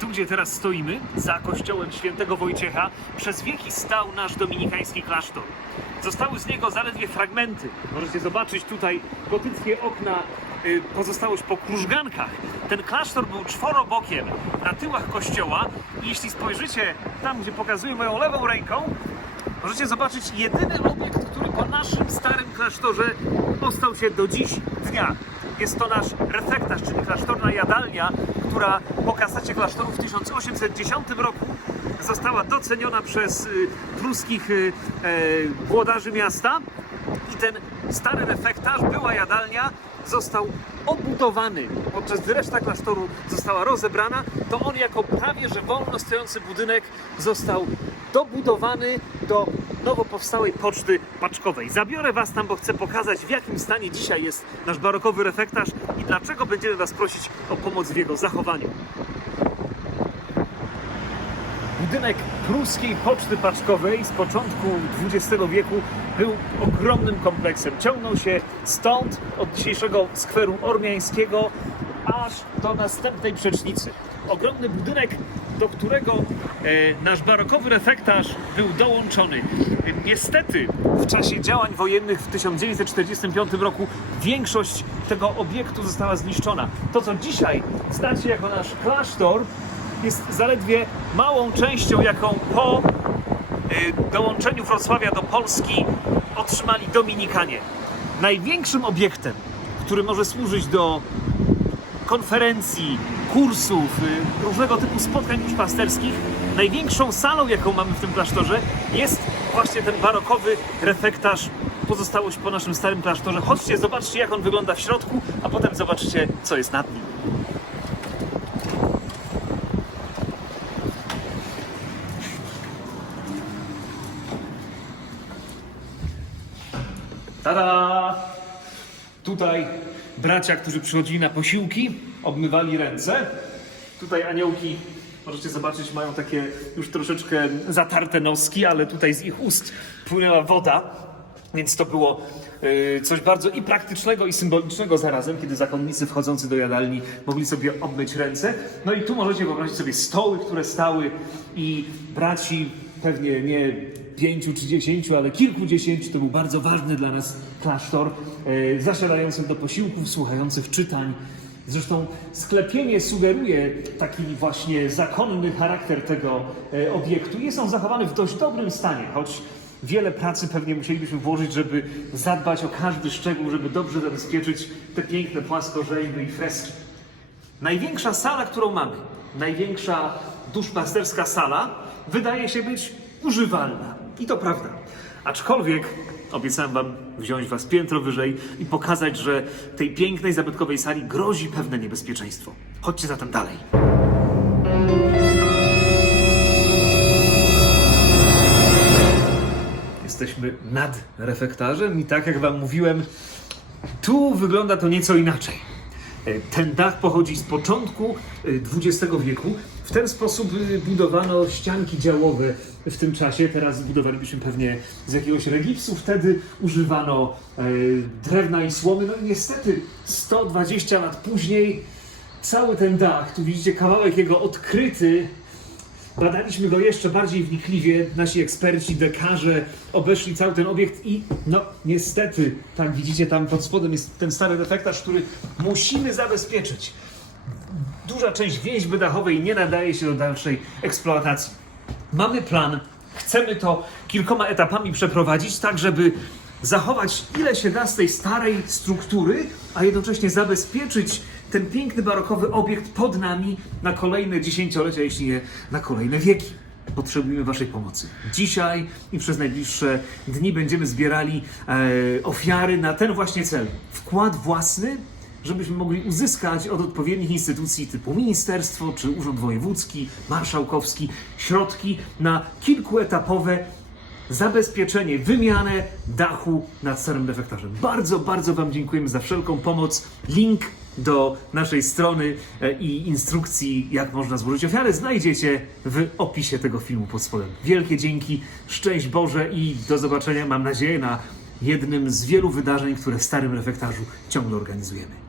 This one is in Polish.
Tu, gdzie teraz stoimy, za kościołem świętego Wojciecha, przez wieki stał nasz dominikański klasztor. Zostały z niego zaledwie fragmenty. Możecie zobaczyć tutaj gotyckie okna, y, pozostałość po krużgankach. Ten klasztor był czworobokiem na tyłach kościoła i jeśli spojrzycie tam, gdzie pokazuję moją lewą ręką, możecie zobaczyć jedyny obiekt, który po naszym starym klasztorze ostał się do dziś dnia. Jest to nasz refektarz, czyli klasztorna jadalnia, która po kasacie klasztoru w 1810 roku została doceniona przez y, pruskich y, e, włodarzy miasta i ten stary refektarz, była jadalnia, został obudowany. Podczas gdy reszta klasztoru została rozebrana, to on jako prawie że wolno stojący budynek został dobudowany do nowo powstałej poczty paczkowej. Zabiorę Was tam, bo chcę pokazać w jakim stanie dzisiaj jest nasz barokowy refektarz i dlaczego będziemy Was prosić o pomoc w jego zachowaniu. Budynek pruskiej poczty paczkowej z początku XX wieku był ogromnym kompleksem. Ciągnął się stąd, od dzisiejszego skweru ormiańskiego, aż do następnej przecznicy. Ogromny budynek, do którego e, nasz barokowy refektarz był dołączony. E, Niestety, w czasie działań wojennych w 1945 roku większość tego obiektu została zniszczona. To, co dzisiaj znacie jako nasz klasztor, jest zaledwie małą częścią, jaką po y, dołączeniu Wrocławia do Polski otrzymali Dominikanie. Największym obiektem, który może służyć do konferencji, kursów, y, różnego typu spotkań duszpasterskich, największą salą, jaką mamy w tym klasztorze, jest właśnie ten barokowy refektarz, pozostałość po naszym starym klasztorze. Chodźcie, zobaczcie, jak on wygląda w środku, a potem zobaczycie, co jest nad nim. Tada! Tutaj bracia, którzy przychodzili na posiłki, obmywali ręce. Tutaj aniołki, możecie zobaczyć, mają takie już troszeczkę zatarte noski, ale tutaj z ich ust płynęła woda. Więc to było y, coś bardzo i praktycznego, i symbolicznego zarazem, kiedy zakonnicy wchodzący do jadalni mogli sobie obmyć ręce. No i tu możecie wyobrazić sobie stoły, które stały i braci, pewnie nie pięciu czy dziesięciu, ale kilkudziesięciu, to był bardzo ważny dla nas klasztor, e, zasiadających do posiłków, słuchających czytań. Zresztą sklepienie sugeruje taki właśnie zakonny charakter tego e, obiektu. Jest on zachowany w dość dobrym stanie, choć wiele pracy pewnie musielibyśmy włożyć, żeby zadbać o każdy szczegół, żeby dobrze zabezpieczyć te piękne płaskorzeźby i freski. Największa sala, którą mamy, największa duszpasterska sala, wydaje się być używalna. I to prawda. Aczkolwiek obiecałem Wam wziąć Was piętro wyżej i pokazać, że tej pięknej, zabytkowej sali grozi pewne niebezpieczeństwo. Chodźcie zatem dalej. Jesteśmy nad refektarzem i tak jak Wam mówiłem, tu wygląda to nieco inaczej. E, Ten dach pochodzi z początku e, XX wieku. W ten sposób e, budowano ścianki działowe w tym czasie. Teraz budowalibyśmy pewnie z jakiegoś regipsu. Wtedy używano e, drewna i słomy. No i niestety 120 lat później cały ten dach, tu widzicie kawałek jego odkryty, Badaliśmy go jeszcze bardziej wnikliwie. Nasi eksperci, dekarze obeszli cały ten obiekt i no niestety, tak widzicie tam pod spodem jest ten stary refektarz, który musimy zabezpieczyć. Duża część więźby dachowej nie nadaje się do dalszej eksploatacji. Mamy plan, chcemy to kilkoma etapami przeprowadzić, tak żeby zachować ile się da z tej starej struktury, a jednocześnie zabezpieczyć ten piękny barokowy obiekt pod nami na kolejne dziesięciolecia, jeśli nie na kolejne wieki. Potrzebujemy Waszej pomocy. Dzisiaj i przez najbliższe dni będziemy zbierali e, ofiary na ten właśnie cel. Wkład własny, żebyśmy mogli uzyskać od odpowiednich instytucji typu ministerstwo czy urząd wojewódzki, marszałkowski środki na kilkuetapowe zabezpieczenie, wymianę dachu nad starym defektarzem. Bardzo, bardzo Wam dziękujemy za wszelką pomoc. Link do naszej strony e, i instrukcji, jak można złożyć ofiarę, znajdziecie w opisie tego filmu pod spodem. Wielkie dzięki, szczęść Boże i do zobaczenia, mam nadzieję, na jednym z wielu wydarzeń, które w starym refektarzu ciągle organizujemy.